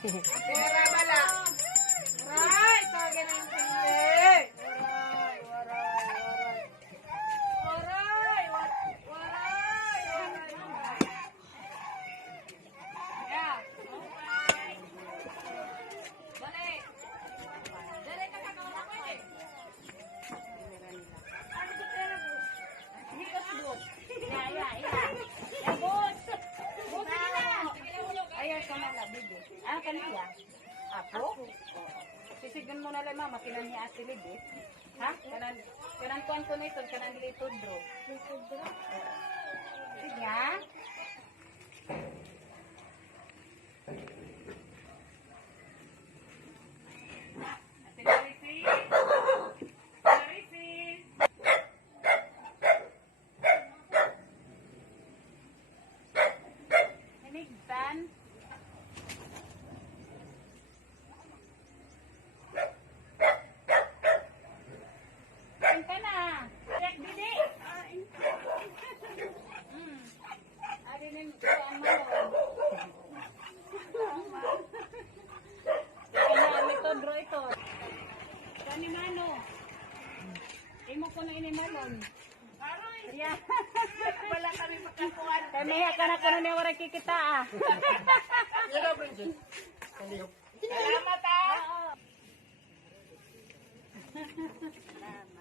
Pera bala. Waray, kage na yung pili. Waray. Yeah. Dali. Dali ka kakaula ko eh. Ano sa pera, boss? Hindi ka si boss. Yeah, boss. Boss, sige na. Ayan, ka na lang, bibi. Kanila? Apo? Sisigan mo na lang, mama. Kinan niya ati, bibi. Ha? Kanan kuhan ko na ito. Kanan litod, bro. Litod, bro? Sige, ha? Ate Larisi? Larisi? Hinigtan? Kain ka na. Check, Didi. Adinin ko ang malon. Kaya na, ito, bro, ito. Kani mano. Imo ko na inimalon. Yeah. Wala kami pagkakuan. Kami ka na kuno ni wala kikita ah. Salamat ah.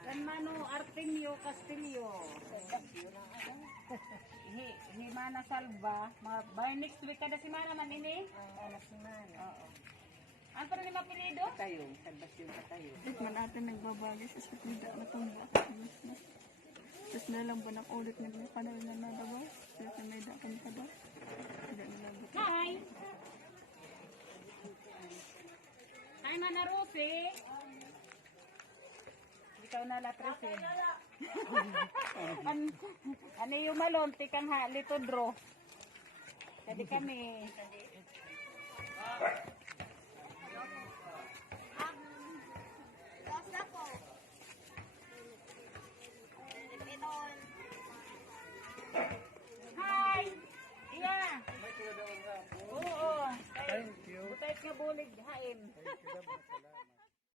Kan mano Artemio Castillo. Himana Salva. By next week kada semana man ini. Oo. Ano pa rin mapilido? Tayo, Sebastian Tayo. Man natin nagbabagi sa sakita na tumba. Tapos na lang ba ulit na panahon na nadabaw? Tapos na may dakan ka ba? Hindi na lang. Hi! Hi, Mana Rose! Ikaw na la, Trece. Ano yung malon? Tikang halito, bro. Jadi kami. Hi! Iya! Oo. Thank you. Butay ka bulig hain.